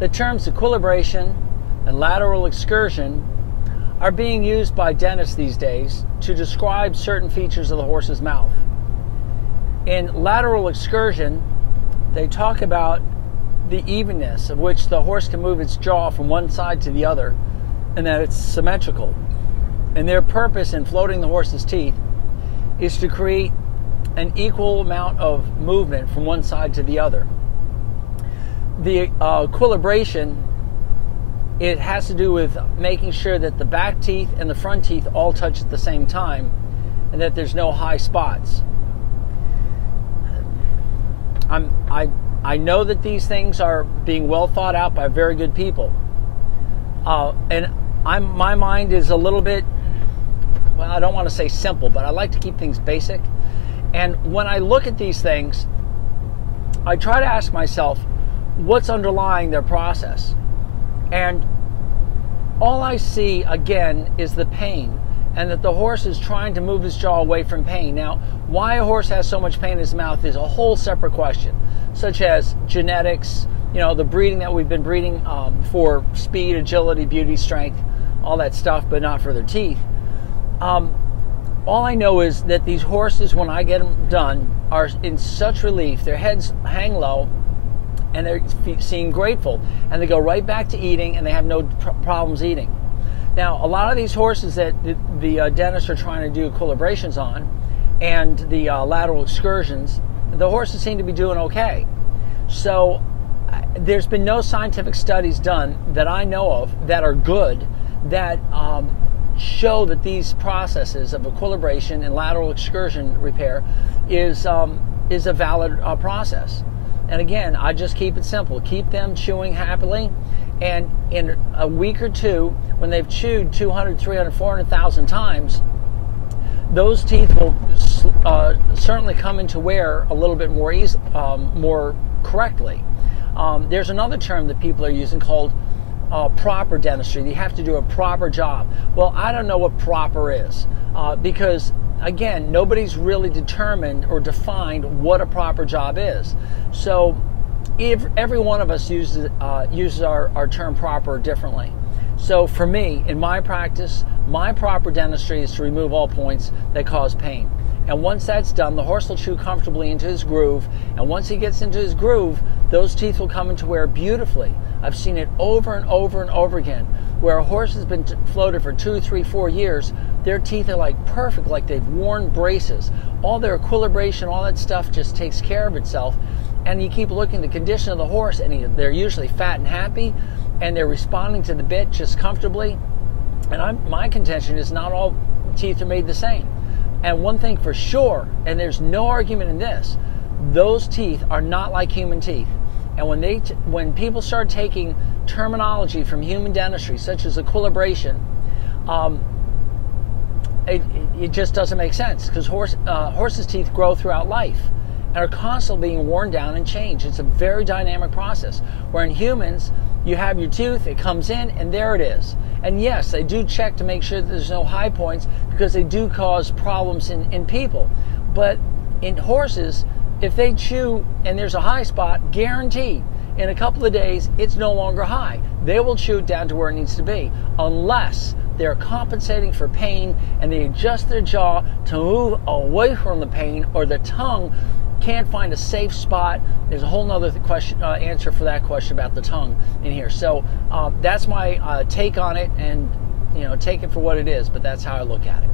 The terms equilibration and lateral excursion are being used by dentists these days to describe certain features of the horse's mouth. In lateral excursion, they talk about the evenness of which the horse can move its jaw from one side to the other, and that it's symmetrical. And their purpose in floating the horse's teeth is to create an equal amount of movement from one side to the other. The equilibration, it has to do with making sure that the back teeth and the front teeth all touch at the same time and that there's no high spots. I know that these things are being well thought out by very good people. And my mind is a little bit, well, I don't want to say simple, but I like to keep things basic. And when I look at these things, I try to ask myself, what's underlying their process? And all I see, again, is the pain, and that the horse is trying to move his jaw away from pain. Now, why a horse has so much pain in his mouth is a whole separate question, such as genetics, you know, the breeding that we've been breeding for speed, agility, beauty, strength, all that stuff, but not for their teeth. All I know is that these horses, when I get them done, are in such relief. Their heads hang low, and they're seem grateful, and they go right back to eating, and they have no problems eating. Now, a lot of these horses that the dentists are trying to do equilibrations on, and the lateral excursions, the horses seem to be doing okay. So there's been no scientific studies done that I know of that are good that show that these processes of equilibration and lateral excursion repair is a valid process. And again, I just keep it simple. Keep them chewing happily, and in a week or two, when they've chewed 200, 300, 400,000 times, those teeth will certainly come into wear a little bit more correctly. There's another term that people are using called proper dentistry. You have to do a proper job. Well, I don't know what proper is because, again, nobody's really determined or defined what a proper job is. So if every one of us uses our term proper differently. So for me, in my practice, my proper dentistry is to remove all points that cause pain. And once that's done, the horse will chew comfortably into his groove. And once he gets into his groove, those teeth will come into wear beautifully. I've seen it over and over and over again, where a horse has been floated for 2, 3, 4 years. Their teeth are like perfect, like they've worn braces. All their equilibration, all that stuff just takes care of itself. And you keep looking at the condition of the horse, and they're usually fat and happy, and they're responding to the bit just comfortably. And my contention is not all teeth are made the same. And one thing for sure, and there's no argument in this, those teeth are not like human teeth. And when people start taking terminology from human dentistry, such as equilibration, it just doesn't make sense, because horses' teeth grow throughout life and are constantly being worn down and changed. It's a very dynamic process, where in humans, you have your tooth, it comes in, and there it is. And yes, they do check to make sure that there's no high points, because they do cause problems in people. But in horses, if they chew and there's a high spot, guaranteed, in a couple of days, it's no longer high. They will chew it down to where it needs to be, unless they're compensating for pain and they adjust their jaw to move away from the pain, or the tongue can't find a safe spot. There's a whole nother answer for that question about the tongue in here. So that's my take on it, and take it for what it is, but that's how I look at it.